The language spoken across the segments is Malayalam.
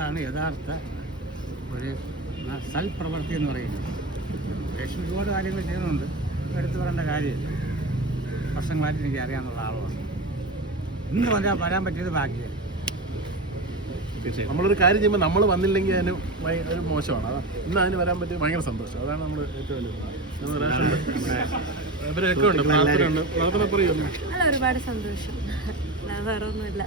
ഇതാണ് യഥാർത്ഥ ഒരു സൽപ്രവൃത്തി എന്ന് പറയുന്നത്. വേഷം ഒരുപാട് കാര്യങ്ങൾ ചെയ്യുന്നുണ്ട്. എടുത്തു പറയേണ്ട കാര്യമില്ല. വർഷങ്ങളായിട്ട് എനിക്ക് അറിയാവുന്ന ആളാണ്. ഇന്ന് വരാൻ വരാൻ പറ്റിയത് ഭാഗ്യം നമ്മളൊരു കാര്യം ചെയ്യുമ്പോൾ നമ്മൾ വന്നില്ലെങ്കിൽ അതിന് ഒരു മോശമാണ്. അതാ. ഇന്ന് അതിന് വരാൻ പറ്റിയ ഭയങ്കര സന്തോഷം. അതാണ് നമ്മൾ ഏറ്റവും വലിയ ഒരുപാട് സന്തോഷം. വേറെ ഒന്നുമില്ല.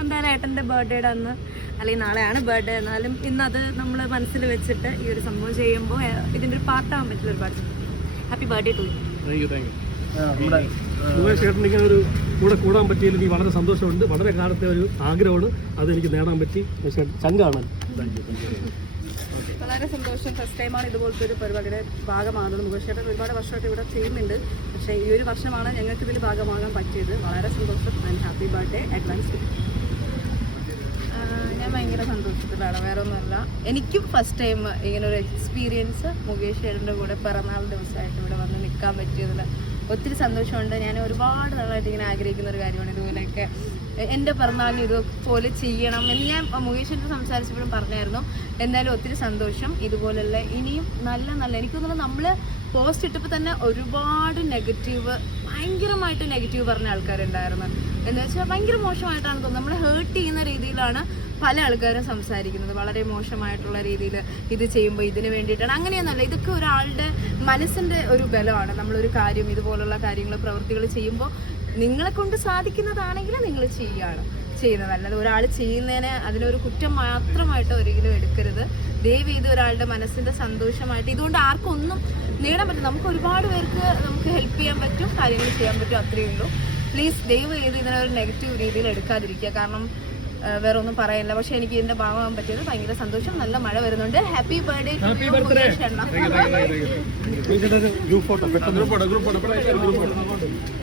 എന്തായാലും ഏട്ടന്റെ ബർത്ത്ഡേയുടെ അന്ന് അല്ലെങ്കിൽ നാളെയാണ് ബർത്ത്ഡേ എന്നാലും ഇന്നത് നമ്മൾ മനസ്സിൽ വെച്ചിട്ട് ഈ ഒരു സംഭവം ചെയ്യുമ്പോൾ ഇതിന്റെ ഒരു പാർട്ടാകാൻ പറ്റില്ല ഒരുപാട്. ഹാപ്പി ബർത്ത്ഡേ ടു ഇങ്ങനെ ഒരു കൂടെ കൂടാൻ പറ്റിയതിൽ എനിക്ക് വളരെ സന്തോഷമുണ്ട്. വളരെ കാലത്തെ ഒരു ആഗ്രഹമാണ്. അതെനിക്ക് നേടാൻ പറ്റി. ചങ്കാണ് വളരെ സന്തോഷം. ഫസ്റ്റ് ടൈമാണ് ഇതുപോലത്തെ ഒരു പരിപാടിയുടെ ഭാഗമാകുന്നത്. മുഖേഷേട്ടൻ ഒരുപാട് വർഷമായിട്ട് ഇവിടെ ചെയ്യുന്നുണ്ട്. പക്ഷേ ഈ ഒരു വർഷമാണ് ഞങ്ങൾക്ക് ഇതിൽ ഭാഗമാകാൻ പറ്റിയത്. വളരെ സന്തോഷം ആൻഡ് ഹാപ്പി ബർത്ത്ഡേ അഡ്വാൻസ് ഞാൻ ഭയങ്കര സന്തോഷത്തിലാണ്. വേറെ ഒന്നുമല്ല എനിക്കും ഫസ്റ്റ് ടൈം ഇങ്ങനെ ഒരു എക്സ്പീരിയൻസ് മുകേഷ് ഏടന്റെ കൂടെ പിറന്നാൾ ദിവസമായിട്ട് ഇവിടെ വന്ന് നിൽക്കാൻ പറ്റിയതിൽ ഒത്തിരി സന്തോഷമുണ്ട്. ഞാൻ ഒരുപാട് നാളായിട്ട് ഇങ്ങനെ ആഗ്രഹിക്കുന്ന ഒരു കാര്യമാണ് ഇതുപോലെയൊക്കെ. എന്റെ പിറന്നാളിന് ഇതുപോലെ ചെയ്യണം എന്ന് ഞാൻ മുകേഷിന്റെ സംസാരിച്ചപ്പോഴും പറഞ്ഞായിരുന്നു. എന്തായാലും ഒത്തിരി സന്തോഷം. ഇതുപോലെയുള്ള ഇനിയും നല്ല നല്ല എനിക്ക് തോന്നുന്നു നമ്മൾ പോസ്റ്റ് ഇട്ടപ്പോൾ തന്നെ ഒരുപാട് നെഗറ്റീവ് ഭയങ്കരമായിട്ട് നെഗറ്റീവ് പറഞ്ഞ ആൾക്കാരുണ്ടായിരുന്നു. എന്ന് വെച്ചാൽ ഭയങ്കര മോശമായിട്ടാണ് തോന്നുന്നത്. നമ്മളെ ഹേർട്ട് ചെയ്യുന്ന രീതിയിലാണ് പല ആൾക്കാരും സംസാരിക്കുന്നത്. വളരെ മോശമായിട്ടുള്ള രീതിയിൽ ഇത് ചെയ്യുമ്പോൾ ഇതിന് വേണ്ടിയിട്ടാണ്. അങ്ങനെയൊന്നുമല്ല ഇതൊക്കെ ഒരാളുടെ മനസ്സിന്റെ ഒരു ബലമാണ്. നമ്മളൊരു കാര്യം ഇതുപോലുള്ള കാര്യങ്ങൾ പ്രവൃത്തികൾ ചെയ്യുമ്പോൾ നിങ്ങളെ കൊണ്ട് സാധിക്കുന്നതാണെങ്കിൽ നിങ്ങൾ ചെയ്യുകയാണ് ചെയ്യുന്നത്. അല്ലാതെ ഒരാൾ ചെയ്യുന്നതിന് അതിനൊരു കുറ്റം മാത്രമായിട്ട് ഒരിക്കലും എടുക്കരുത്. ദയവ് ഇത് ഒരാളുടെ മനസ്സിന്റെ സന്തോഷമായിട്ട് ഇതുകൊണ്ട് ആർക്കൊന്നും നേടാൻ പറ്റും നമുക്ക് ഒരുപാട് പേർക്ക് നമുക്ക് ഹെൽപ്പ് ചെയ്യാൻ പറ്റും കാര്യങ്ങൾ ചെയ്യാൻ പറ്റും അത്രയേ ഉള്ളൂ. പ്ലീസ് ദയവ് ചെയ്ത് ഇതിനൊരു നെഗറ്റീവ് രീതിയിൽ എടുക്കാതിരിക്കുക. കാരണം വേറെ ഒന്നും പറയാനില്ല. പക്ഷെ എനിക്ക് ഇതിന്റെ ഭാഗമാകാൻ പറ്റിയത് ഭയങ്കര സന്തോഷം. നല്ല മഴ വരുന്നുണ്ട്. Happy birthday group photo